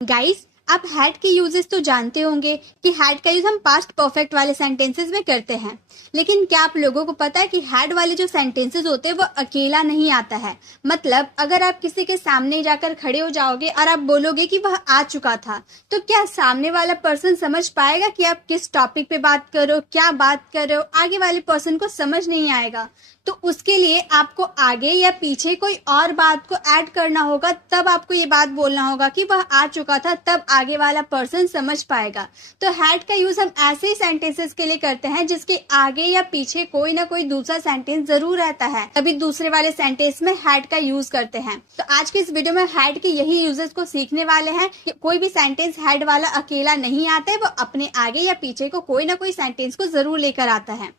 Guys, आप had के uses तो जानते होंगे कि हैड का यूज हम पास्ट परफेक्ट वाले सेंटेंसेस में करते हैं। लेकिन क्या आप लोगों को पता है कि हैड वाले जो सेंटेंसेस होते हैं वो अकेला नहीं आता है। मतलब अगर आप किसी के सामने जाकर खड़े हो जाओगे और आप बोलोगे कि वह आ चुका था, तो क्या सामने वाला पर्सन समझ पाएगा कि आप किस टॉपिक पे बात कर रहे हो, क्या बात कर रहे हो? आगे वाले पर्सन को समझ नहीं आएगा। तो उसके लिए आपको आगे या पीछे कोई और बात को ऐड करना होगा, तब आपको ये बात बोलना होगा कि वह आ चुका था, तब आगे वाला पर्सन समझ पाएगा। तो हैड का यूज हम ऐसे ही सेंटेंसेस के लिए करते हैं जिसके आगे या पीछे कोई ना कोई दूसरा सेंटेंस जरूर रहता है, तभी दूसरे वाले सेंटेंस में हैड का यूज करते हैं। तो आज के इस वीडियो में हैड के यही यूजेस को सीखने वाले हैं कि कोई भी सेंटेंस हैड वाला अकेला नहीं आता है, वो अपने आगे या पीछे को कोई ना कोई सेंटेंस को जरूर लेकर आता है।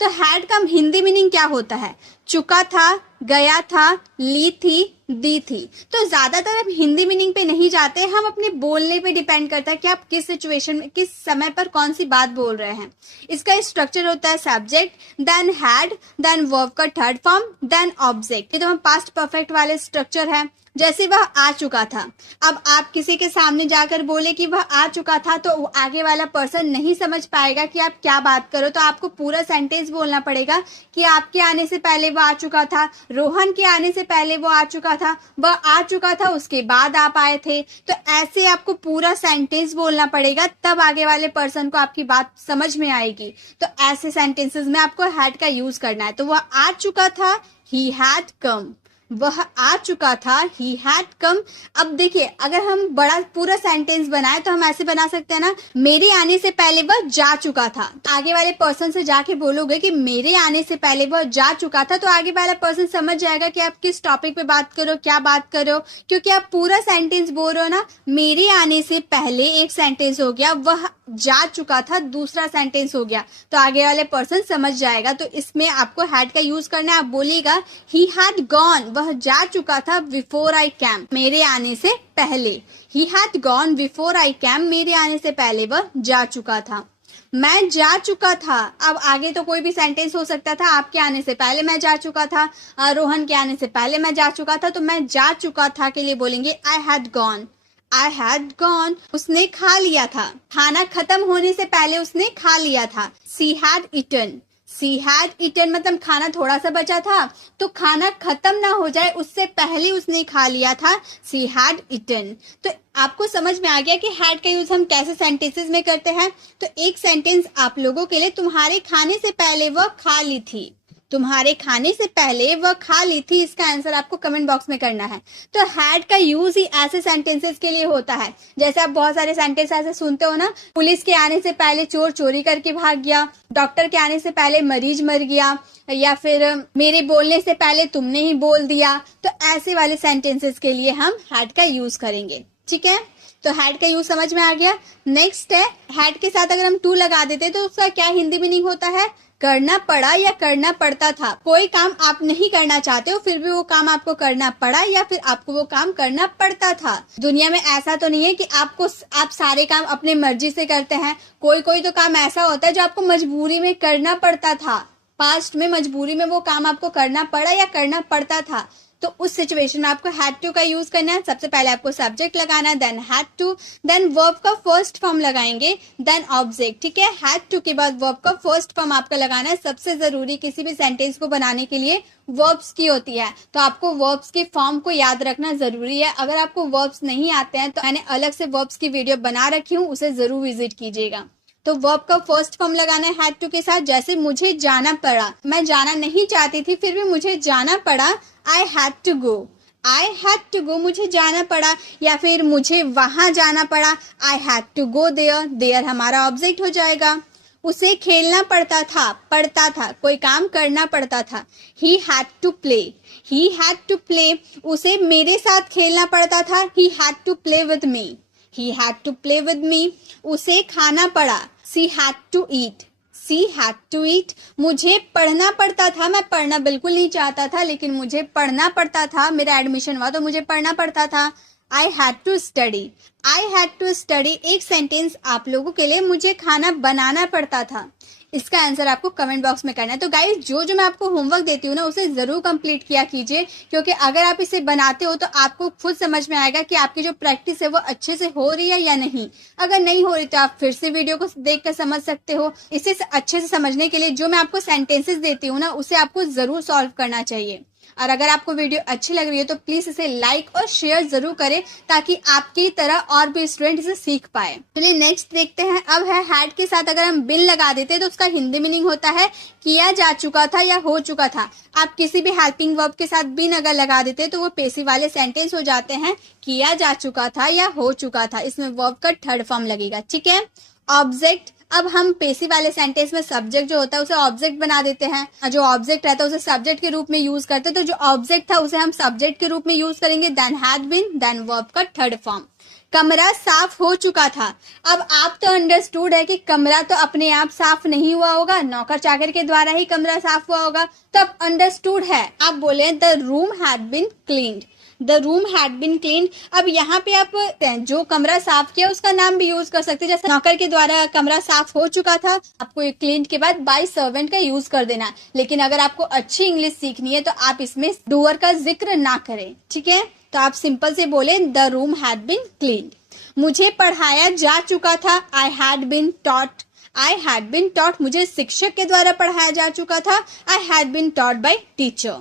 तो हैड का हिंदी मीनिंग क्या होता है? चुका था, गया था, ली थी, दी थी। तो ज्यादातर हम हिंदी मीनिंग पे नहीं जाते, हम अपने बोलने पे डिपेंड करता है कि आप किस सिचुएशन में, किस समय पर कौन सी बात बोल रहे हैं। इसका स्ट्रक्चर होता है subject, then had, then verb का थर्ड फॉर्म, देन ऑब्जेक्ट। ये तो हम पास्ट परफेक्ट वाले स्ट्रक्चर है। जैसे वह आ चुका था, अब आप किसी के सामने जाकर बोले कि वह आ चुका था, तो आगे वाला पर्सन नहीं समझ पाएगा कि आप क्या बात करो। तो आपको पूरा सेंटेंस बोलना पड़ेगा कि आपके आने से पहले वह आ चुका था, रोहन के आने से पहले वो आ चुका था, वह आ चुका था, उसके बाद आप आए थे। तो ऐसे आपको पूरा सेंटेंस बोलना पड़ेगा, तब आगे वाले पर्सन को आपकी बात समझ में आएगी। तो ऐसे सेंटेंसेस में आपको हैड का यूज करना है। तो वह आ चुका था, ही हैड कम। वह आ चुका था, ही हैड कम। अब देखिए, अगर हम बड़ा पूरा सेंटेंस बनाए तो हम ऐसे बना सकते हैं ना, मेरे आने से पहले वह जा चुका था। तो आगे वाले पर्सन से जाके बोलोगे कि मेरे आने से पहले वह जा चुका था, तो आगे वाला पर्सन समझ जाएगा कि आप किस टॉपिक पे बात करो, क्या बात करो। क्योंकि आप पूरा सेंटेंस बोल रहे हो ना, मेरे आने से पहले एक सेंटेंस हो गया, वह जा चुका था दूसरा सेंटेंस हो गया, तो आगे वाले पर्सन समझ जाएगा। तो इसमें आपको हैड का यूज करना है। आप बोलिएगा ही हैड गॉन, वह जा चुका था, बिफोर आई कैम, मेरे आने से पहले। He had gone before I came, मेरे आने से पहले वह जा चुका था। मैं जा चुका था, अब आगे तो कोई भी सेंटेंस हो सकता था। आपके आने से पहले मैं जा चुका था, रोहन के आने से पहले मैं जा चुका था। तो मैं जा चुका था के लिए बोलेंगे I had gone. I had gone, उसने खा लिया था, खाना खत्म होने से पहले उसने खा लिया था। She had eaten, she had eaten मतलब खाना थोड़ा सा बचा था, तो खाना खत्म ना हो जाए उससे पहले उसने खा लिया था। She had eaten. तो आपको समझ में आ गया कि हैड का यूज हम कैसे सेंटेंसेस में करते हैं। तो एक सेंटेंस आप लोगों के लिए, तुम्हारे खाने से पहले वह खा ली थी। तुम्हारे खाने से पहले वह खा ली थी, इसका आंसर आपको कमेंट बॉक्स में करना है। तो हैड का यूज ही ऐसे सेंटेंसेस के लिए होता है। जैसे आप बहुत सारे सेंटेंस ऐसे सुनते हो ना, पुलिस के आने से पहले चोर चोरी करके भाग गया, डॉक्टर के आने से पहले मरीज मर गया, या फिर मेरे बोलने से पहले तुमने ही बोल दिया। तो ऐसे वाले सेंटेंसेस के लिए हम हैड का यूज करेंगे। ठीक है, तो हैड का यूज समझ में आ गया। नेक्स्ट है, हैड के साथ अगर हम टू लगा देते तो उसका क्या हिंदी मीनिंग होता है? करना पड़ा या करना पड़ता था। कोई काम आप नहीं करना चाहते हो, फिर भी वो काम आपको करना पड़ा, या फिर आपको वो काम करना पड़ता था। दुनिया में ऐसा तो नहीं है कि आप सारे काम अपने मर्जी से करते हैं। कोई कोई तो काम ऐसा होता है जो आपको मजबूरी में करना पड़ता था। पास्ट में मजबूरी में वो काम आपको करना पड़ा या करना पड़ता था। तो उस सिचुएशन में आपको हैड टू का यूज करना है। सबसे पहले आपको सब्जेक्ट लगाना है, then had to, then verb का फर्स्ट फॉर्म लगाएंगे, देन ऑब्जेक्ट। ठीक है, हैड टू के बाद वर्ब का फर्स्ट फॉर्म आपका लगाना है। सबसे जरूरी किसी भी सेंटेंस को बनाने के लिए वर्ब्स की होती है, तो आपको वर्ब्स के फॉर्म को याद रखना जरूरी है। अगर आपको वर्ब्स नहीं आते हैं तो मैंने अलग से वर्ब्स की वीडियो बना रखी हूँ, उसे जरूर विजिट कीजिएगा। तो वर्ब का फर्स्ट फॉर्म लगाना है हैड टू के साथ। जैसे मुझे जाना पड़ा, मैं जाना नहीं चाहती थी फिर भी मुझे जाना पड़ा, I had to go. I had to go, मुझे जाना पड़ा। या फिर मुझे वहां जाना पड़ा, I had to go there. There हमारा ऑब्जेक्ट हो जाएगा। उसे खेलना पड़ता था, कोई काम करना पड़ता था। He had to play, he had to play, उसे मेरे साथ खेलना पड़ता था। He had to play with me, he had to play with me. उसे खाना पड़ा, she had to eat, she had to eat. मुझे पढ़ना पड़ता था, मैं पढ़ना बिल्कुल नहीं चाहता था लेकिन मुझे पढ़ना पड़ता था, मेरा एडमिशन हुआ तो मुझे पढ़ना पड़ता था। I had to study, I had to study एक सेंटेंस आप लोगों के लिए, मुझे खाना बनाना पड़ता था। इसका आंसर आपको कमेंट बॉक्स में करना है। तो गाइस जो मैं आपको होमवर्क देती हूँ ना उसे जरूर कंप्लीट किया कीजिए, क्योंकि अगर आप इसे बनाते हो तो आपको खुद समझ में आएगा कि आपकी जो प्रैक्टिस है वो अच्छे से हो रही है या नहीं। अगर नहीं हो रही तो आप फिर से वीडियो को देख कर समझ सकते हो। इसे अच्छे से समझने के लिए जो मैं आपको सेंटेंसेस देती हूँ ना उसे आपको जरूर सॉल्व करना चाहिए। और अगर आपको वीडियो अच्छी लग रही है तो प्लीज इसे लाइक और शेयर जरूर करें, ताकि आपकी तरह और भी स्टूडेंट इसे सीख पाए। चलिए नेक्स्ट देखते हैं। अब है हैड के साथ अगर हम बिन लगा देते हैं तो उसका हिंदी मीनिंग होता है किया जा चुका था या हो चुका था। आप किसी भी हेल्पिंग वर्ब के साथ बिन अगर लगा देते हैं तो वो पेसिव वाले सेंटेंस हो जाते हैं, किया जा चुका था या हो चुका था। इसमें वर्ब का थर्ड फॉर्म लगेगा, ठीक है। ऑब्जेक्ट, अब हम पेसिव वाले सेंटेंस में सब्जेक्ट जो होता है उसे ऑब्जेक्ट बना देते हैं। जो ऑब्जेक्ट रहता है उसे सब्जेक्ट के रूप में यूज करते हैं, तो जो ऑब्जेक्ट था उसे हम सब्जेक्ट के रूप में यूज करेंगे। Then had been, then verb का थर्ड फॉर्म। कमरा साफ हो चुका था। अब आप तो अंडरस्टूड है कि कमरा तो अपने आप साफ नहीं हुआ होगा, नौकर चाकर के द्वारा ही कमरा साफ हुआ होगा। तब अंडरस्टूड है, आप बोले the room had been cleaned, the room had been cleaned. अब यहाँ पे आप जो कमरा साफ किया उसका नाम भी यूज कर सकते हैं, जैसे नौकर के द्वारा कमरा साफ हो चुका था, आपको क्लीन्ड के बाद बाय सर्वेंट का यूज कर देना। लेकिन अगर आपको अच्छी इंग्लिश सीखनी है तो आप इसमें डूअर का जिक्र ना करें, ठीक है। तो आप सिंपल से बोले the room had been cleaned. मुझे पढ़ाया जा चुका था, I had been taught, I had been taught. मुझे शिक्षक के द्वारा पढ़ाया जा चुका था, I had been taught by teacher.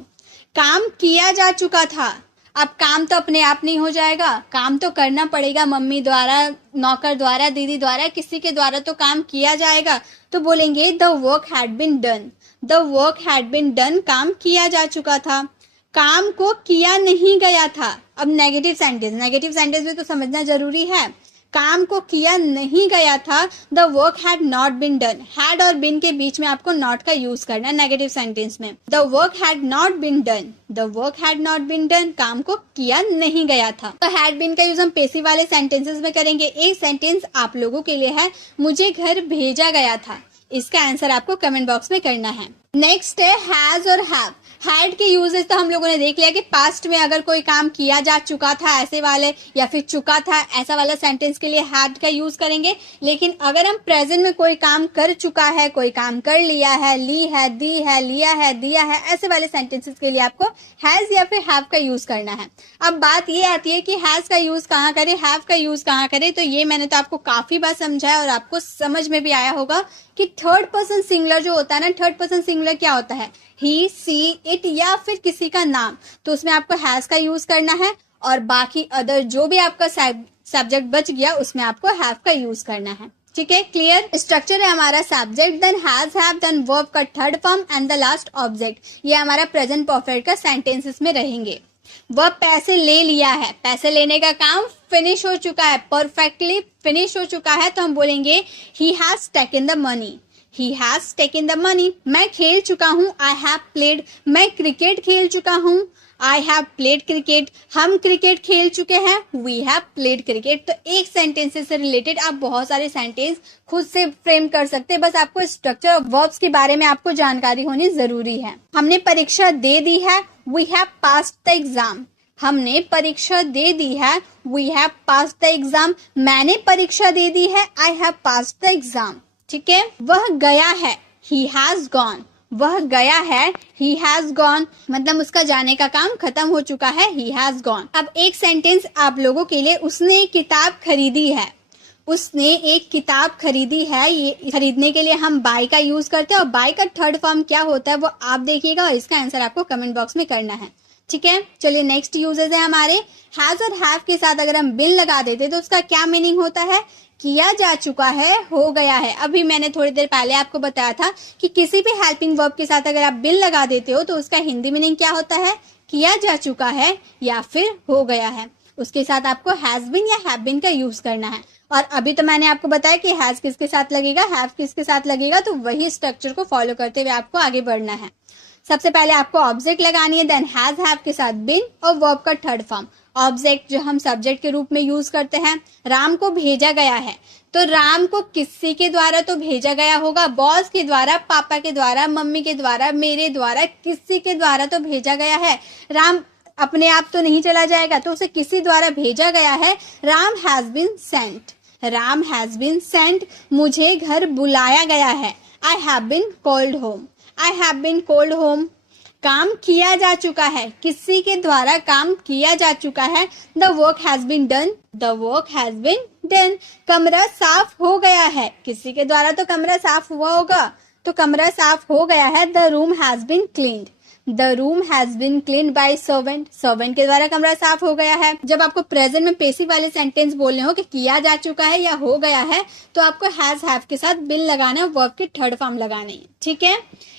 काम किया जा चुका था। अब काम तो अपने आप नहीं हो जाएगा, काम तो करना पड़ेगा, मम्मी द्वारा, नौकर द्वारा, दीदी द्वारा, किसी के द्वारा तो काम किया जाएगा। तो बोलेंगे the work had been done, the work had been done. काम किया जा चुका था। काम को किया नहीं गया था। अब नेगेटिव सेंटेंस में तो समझना जरूरी है। काम को किया नहीं गया था, the work had not been done. Had और बीन के बीच में आपको नॉट का यूज करना है नेगेटिव सेंटेंस में। The work had not been done, the work had not been done. काम को किया नहीं गया था। तो हैड बीन का यूज हम पेसिव वाले सेंटेंसेस में करेंगे। एक सेंटेंस आप लोगों के लिए है, मुझे घर भेजा गया था। इसका आंसर आपको कमेंट बॉक्स में करना है। नेक्स्ट है हैज और हैव। हैड के यूजेस तो हम लोगों ने देख लिया कि पास्ट में अगर कोई काम किया जा चुका था ऐसे वाले, या फिर चुका था ऐसा वाला सेंटेंस के लिए हैड का यूज करेंगे। लेकिन अगर हम प्रेजेंट में कोई काम कर चुका है, कोई काम कर लिया है, ली है, दी है, लिया है, दिया है, ऐसे वाले सेंटेंसेस के लिए आपको हैज या फिर हैव का यूज करना है। अब बात ये आती है कि हैज का यूज कहाँ करें, हैव का यूज कहाँ करें। तो ये मैंने तो आपको काफी बार समझाया और आपको समझ में भी आया होगा कि थर्ड पर्सन सिंगुलर जो होता है ना, थर्ड पर्सन सिंगुलर क्या होता है, ही, सी, इट या फिर किसी का नाम, तो उसमें आपको हैज का यूज करना है। और बाकी अदर जो भी आपका सब्जेक्ट बच गया उसमें आपको हैव का यूज करना है, ठीक है। क्लियर। स्ट्रक्चर है हमारा subject, then has, have, then verb का third form and the last object. ये हमारा प्रेजेंट परफेक्ट का सेंटेंसेस में रहेंगे। वह पैसे ले लिया है, पैसे लेने का काम फिनिश हो चुका है, परफेक्टली फिनिश हो चुका है, तो हम बोलेंगे he has taken the money, he has taken the money. मैं खेल चुका हूँ, आई हैव प्लेड, मैं क्रिकेट खेल चुका हूँ, आई हैव प्लेड क्रिकेट। हम क्रिकेट खेल चुके हैं, वी हैव प्लेड क्रिकेट। तो एक सेंटेंस से रिलेटेड आप बहुत सारे सेंटेंस खुद से फ्रेम कर सकते हैं, बस आपको स्ट्रक्चर ऑफ वर्ब्स के बारे में आपको जानकारी होनी जरूरी है। हमने परीक्षा दे दी है, we have passed the exam, हमने परीक्षा दे दी है, we have passed the exam. मैंने परीक्षा दे दी है, I have passed the exam, ठीक है। वह गया है, ही हैज गॉन, वह गया है, ही हैज गॉन, मतलब उसका जाने का काम खत्म हो चुका है, ही हैज गॉन। अब एक सेंटेंस आप लोगों के लिए, उसने एक किताब खरीदी है, उसने एक किताब खरीदी है। ये खरीदने के लिए हम बाय का यूज करते हैं और बाय का थर्ड फॉर्म क्या होता है वो आप देखिएगा और इसका आंसर आपको कमेंट बॉक्स में करना है, ठीक है। चलिए नेक्स्ट यूजेस है हमारे। हैज और हैव के साथ अगर हम बिन लगा देते तो उसका क्या मीनिंग होता है, किया जा चुका है, हो गया है। अभी मैंने थोड़ी देर पहले आपको बताया था कि किसी भी हेल्पिंग वर्ब के साथ अगर आप बिन लगा देते हो तो उसका हिंदी मीनिंग क्या होता है, किया जा चुका है या फिर हो गया है। उसके साथ आपको हैज बिन या हैव बिन का यूज करना है। और अभी तो मैंने आपको बताया कि हैज किसके साथ लगेगा, हैव किसके साथ लगेगा, तो वही स्ट्रक्चर को फॉलो करते हुए आपको आगे बढ़ना है। सबसे पहले आपको ऑब्जेक्ट लगानी है, देन हैज हैव के साथ बिन और वर्ब का थर्ड फॉर्म। ऑब्जेक्ट जो हम सब्जेक्ट के रूप में यूज करते हैं, राम को भेजा गया है, तो राम को किसी के द्वारा तो भेजा गया होगा, बॉस के द्वारा, पापा के द्वारा, मम्मी के द्वारा, मेरे द्वारा, किसी के द्वारा तो भेजा गया है। राम अपने आप तो नहीं चला जाएगा, तो उसे किसी द्वारा भेजा गया है। Ram has been sent, Ram has been sent, मुझे घर बुलाया गया है। I have been called home, I have been called home. काम किया जा चुका है, किसी के द्वारा काम किया जा चुका है। The work has been done, the work has been done. कमरा साफ हो गया है, किसी के द्वारा तो कमरा साफ हुआ होगा, तो कमरा साफ हो गया है। The room has been cleaned, the room has been cleaned by servant, servant के द्वारा कमरा साफ हो गया है। जब आपको प्रेजेंट में पेसिव वाले सेंटेंस बोलने हो कि किया जा चुका है या हो गया है, तो आपको हैज हैव के साथ बिन लगाना है, वर्ब की थर्ड फॉर्म लगानी है। ठीक है,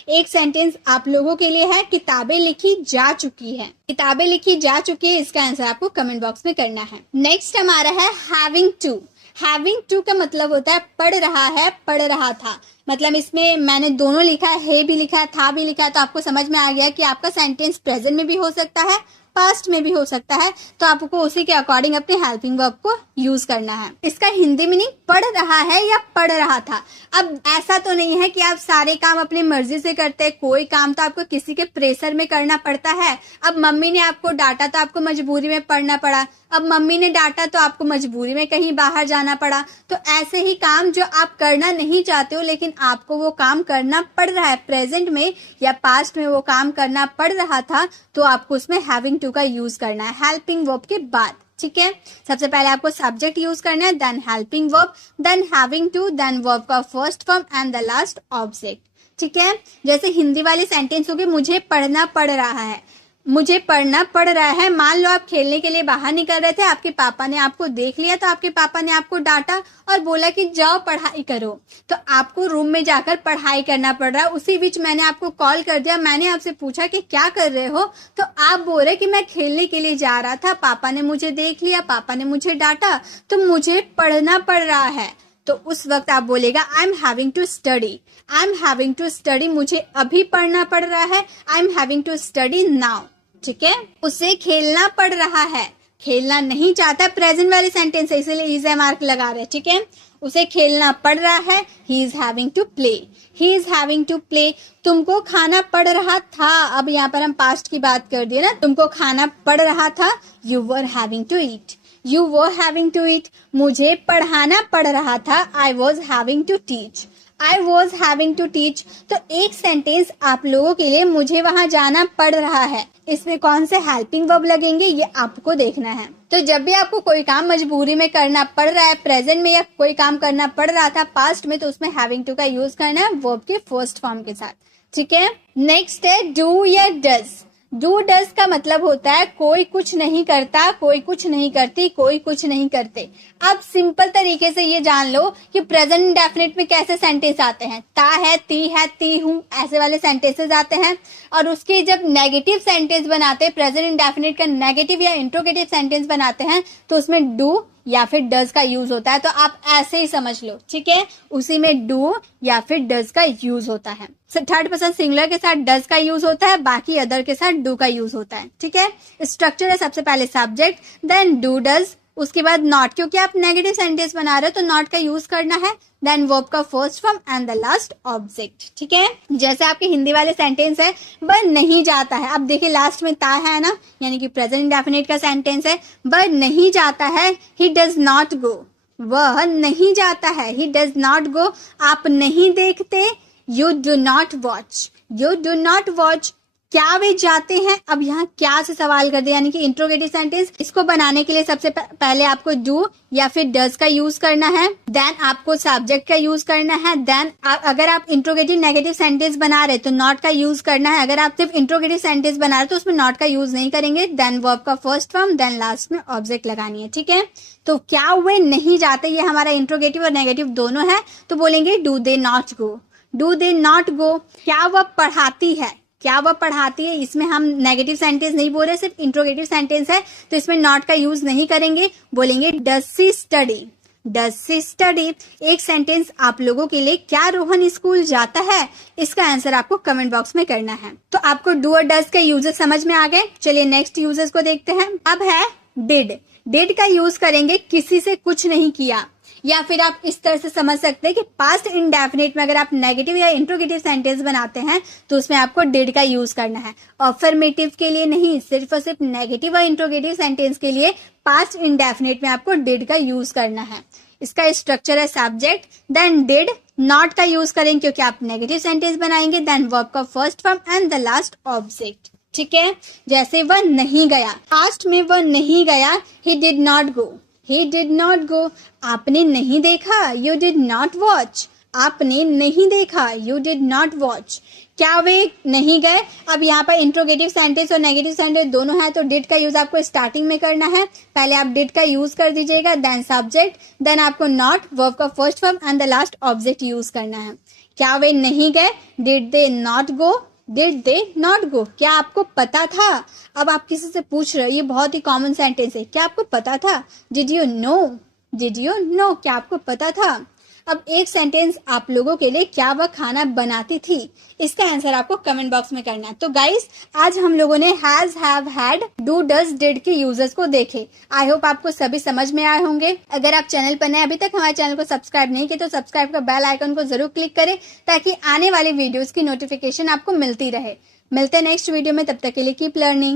एक सेंटेंस आप लोगों के लिए है, किताबें लिखी जा चुकी है। किताबें लिखी जा चुकी है, इसका आंसर आपको कमेंट बॉक्स में करना है। नेक्स्ट हमारा है हैविंग टू। हैविंग टू का मतलब होता है पढ़ रहा है, पढ़ रहा था। मतलब इसमें मैंने दोनों लिखा है भी लिखा है, था भी लिखा है, तो आपको समझ में आ गया कि आपका सेंटेंस प्रेजेंट में भी हो सकता है, पास्ट में भी हो सकता है। तो आपको उसी के अकॉर्डिंग अपने हेल्पिंग वर्ब को यूज करना है। इसका हिंदी मीनिंग पढ़ रहा है या पढ़ रहा था। अब ऐसा तो नहीं है कि आप सारे काम अपनी मर्जी से करते हैं, कोई काम तो आपको किसी के प्रेशर में करना पड़ता है। अब मम्मी ने आपको डांटा तो आपको मजबूरी में पढ़ना पड़ा, अब मम्मी ने डांटा तो आपको मजबूरी में कहीं बाहर जाना पड़ा। तो ऐसे ही काम जो आप करना नहीं चाहते हो लेकिन आपको वो काम करना पड़ रहा है, प्रेजेंट में या पास्ट में वो काम करना पड़ रहा था, तो आपको उसमें हैविंग टू का यूज करना है हेल्पिंग वर्ब के बाद। ठीक है, सबसे पहले आपको सब्जेक्ट यूज करना है, then helping verb, then having to, then verb का first form and the last object. ठीक है, जैसे हिंदी वाले सेंटेंस हो गए, मुझे पढ़ना पड़ रहा है, मुझे पढ़ना पड़ रहा है। मान लो आप खेलने के लिए बाहर निकल रहे थे, आपके पापा ने आपको देख लिया, तो आपके पापा ने आपको डांटा और बोला कि जाओ पढ़ाई करो, तो आपको रूम में जाकर पढ़ाई करना पड़ रहा है। उसी बीच मैंने आपको कॉल कर दिया, मैंने आपसे पूछा कि क्या कर रहे हो, तो आप बोल रहे कि मैं खेलने के लिए जा रहा था, पापा ने मुझे देख लिया, पापा ने मुझे डांटा, तो मुझे पढ़ना पड़ रहा है। तो उस वक्त आप बोलेगा I am having to study, I am having to study, मुझे अभी पढ़ना पड़ रहा है, I am having to study now. ठीक है, उसे खेलना पड़ रहा है, खेलना नहीं चाहता, प्रेजेंट वाले सेंटेंस है इसलिए इज मार्क लगा रहे हैं। ठीक है, उसे खेलना पड़ रहा है, he is having to play, he is having to play. तुमको खाना पड़ रहा था, अब यहाँ पर हम पास्ट की बात कर दिए ना, तुमको खाना पड़ रहा था, you were having to eat, you were having to eat. मुझे पढ़ाना पड़ रहा था, I was having to teach, I was having to teach. तो एक सेंटेंस आप लोगों के लिए मुझे वहां जाना पड़ रहा है, इसमें कौन से हेल्पिंग वर्ब लगेंगे ये आपको देखना है। तो जब भी आपको कोई काम मजबूरी में करना पड़ रहा है प्रेजेंट में, या कोई काम करना पड़ रहा था पास्ट में, तो उसमें हैविंग टू का यूज करना है वर्ब के फर्स्ट फॉर्म के साथ। ठीक है, नेक्स्ट है डू या डज। डू डज का मतलब होता है कोई कुछ नहीं करता, कोई कुछ नहीं करती, कोई कुछ नहीं करते। अब सिंपल तरीके से ये जान लो कि प्रेजेंट इंडेफिनिट में कैसे सेंटेंस आते हैं, ता है, ती है, ती हूं, ऐसे वाले सेंटेंसेस आते हैं। और उसके जब नेगेटिव सेंटेंस बनाते हैं, प्रेजेंट इंडेफिनिट का नेगेटिव या इंट्रोगेटिव सेंटेंस बनाते हैं, तो उसमें डू या फिर डज का यूज होता है। तो आप ऐसे ही समझ लो, ठीक है, उसी में डू या फिर डज का यूज होता है। थर्ड पर्सन सिंगुलर के साथ डज का यूज होता है, बाकी अदर के साथ डू का यूज होता है। ठीक है, स्ट्रक्चर है सबसे पहले सब्जेक्ट, देन डू डज, उसके बाद नॉट, क्योंकि आप नेगेटिव सेंटेंस बना रहे हो तो नॉट का यूज करना है, देन वर्ब का first form and the last object. ठीक है, जैसे आपके हिंदी वाले सेंटेंस है वह नहीं जाता है, अब देखिए लास्ट में ता है ना, यानी कि प्रेजेंट इंडेफिनिट का सेंटेंस है, वह नहीं जाता है, ही डज नॉट गो, वह नहीं जाता है, ही डज नॉट गो। आप नहीं देखते, you do not watch, you do not watch. क्या वे जाते हैं, अब यहाँ क्या से सवाल कर दिया, यानी कि इंट्रोगेटिव सेंटेंस। इसको बनाने के लिए सबसे पहले आपको डू या फिर डज का यूज करना है, देन आपको सब्जेक्ट का यूज करना है, देन अगर आप इंट्रोगेटिव नेगेटिव सेंटेंस बना रहे तो नॉट का यूज करना है, अगर आप सिर्फ इंट्रोगेटिव सेंटेंस बना रहे तो उसमें नॉट का यूज नहीं करेंगे, देन वर्ब का फर्स्ट फॉर्म, देन लास्ट में ऑब्जेक्ट लगानी है। ठीक है, तो क्या वे नहीं जाते, ये हमारा इंट्रोगेटिव और नेगेटिव दोनों है, तो बोलेंगे do they not go, do they not go. क्या वह पढ़ाती है, क्या वह पढ़ाती है, इसमें हम नेगेटिव सेंटेंस नहीं बोल रहे, सिर्फ इंट्रोगेटिव सेंटेंस है, तो इसमें नॉट का यूज नहीं करेंगे, बोलेंगे does she study, does she study. एक सेंटेंस आप लोगों के लिए, क्या रोहन स्कूल जाता है, इसका आंसर आपको कमेंट बॉक्स में करना है। तो आपको डू और डज के यूजेस समझ में आ गए, चलिए नेक्स्ट यूजेस को देखते हैं। अब है डिड। डिड का यूज करेंगे किसी से कुछ नहीं किया, या फिर आप इस तरह से समझ सकते हैं कि पास्ट इंडेफिनिट में अगर आप नेगेटिव या इंट्रोगेटिव सेंटेंस बनाते हैं तो उसमें आपको डिड का यूज करना है। अफर्मेटिव के लिए नहीं, सिर्फ और सिर्फ नेगेटिव और इंट्रोगेटिव सेंटेंस के लिए पास्ट इंडेफिनिट में आपको डिड का यूज करना है। इसका स्ट्रक्चर है सब्जेक्ट, देन डिड, नॉट का यूज करेंगे क्योंकि आप नेगेटिव सेंटेंस बनाएंगे, देन वर्ब का first form and the last object. ठीक है, जैसे वह नहीं गया, पास्ट में वह नहीं गया, he did not go, he did not go। आपने नहीं देखा, you did not watch। आपने नहीं देखा, you did not watch। क्या वे नहीं गए? अब यहाँ पर इंट्रोगेटिव सेंटेंस और नेगेटिव सेंटेंस दोनों है तो डिड का यूज आपको स्टार्टिंग में करना है। पहले आप डिड का यूज कर दीजिएगा, देन सब्जेक्ट, देन आपको नॉट, वर्ब का first form and the last object use करना है। क्या वे नहीं गए? Did they not go, did they not go. क्या आपको पता था? अब आप किसी से पूछ रहे हो, ये बहुत ही कॉमन सेंटेंस है, क्या आपको पता था? Did you know, did you know, क्या आपको पता था? अब एक सेंटेंस आप लोगों के लिए, क्या वह खाना बनाती थी, इसका आंसर आपको कमेंट बॉक्स में करना है। तो गाइस, आज हम लोगों ने has, have, had, do, does, did के यूजर्स को देखे। आई होप आपको सभी समझ में आए होंगे। अगर आप चैनल पर नए, अभी तक हमारे चैनल को सब्सक्राइब नहीं किए तो सब्सक्राइब का बेल आइकन को जरूर क्लिक करें ताकि आने वाली वीडियोस की नोटिफिकेशन आपको मिलती रहे। मिलते हैं नेक्स्ट वीडियो में, तब तक के लिए कीप लर्निंग।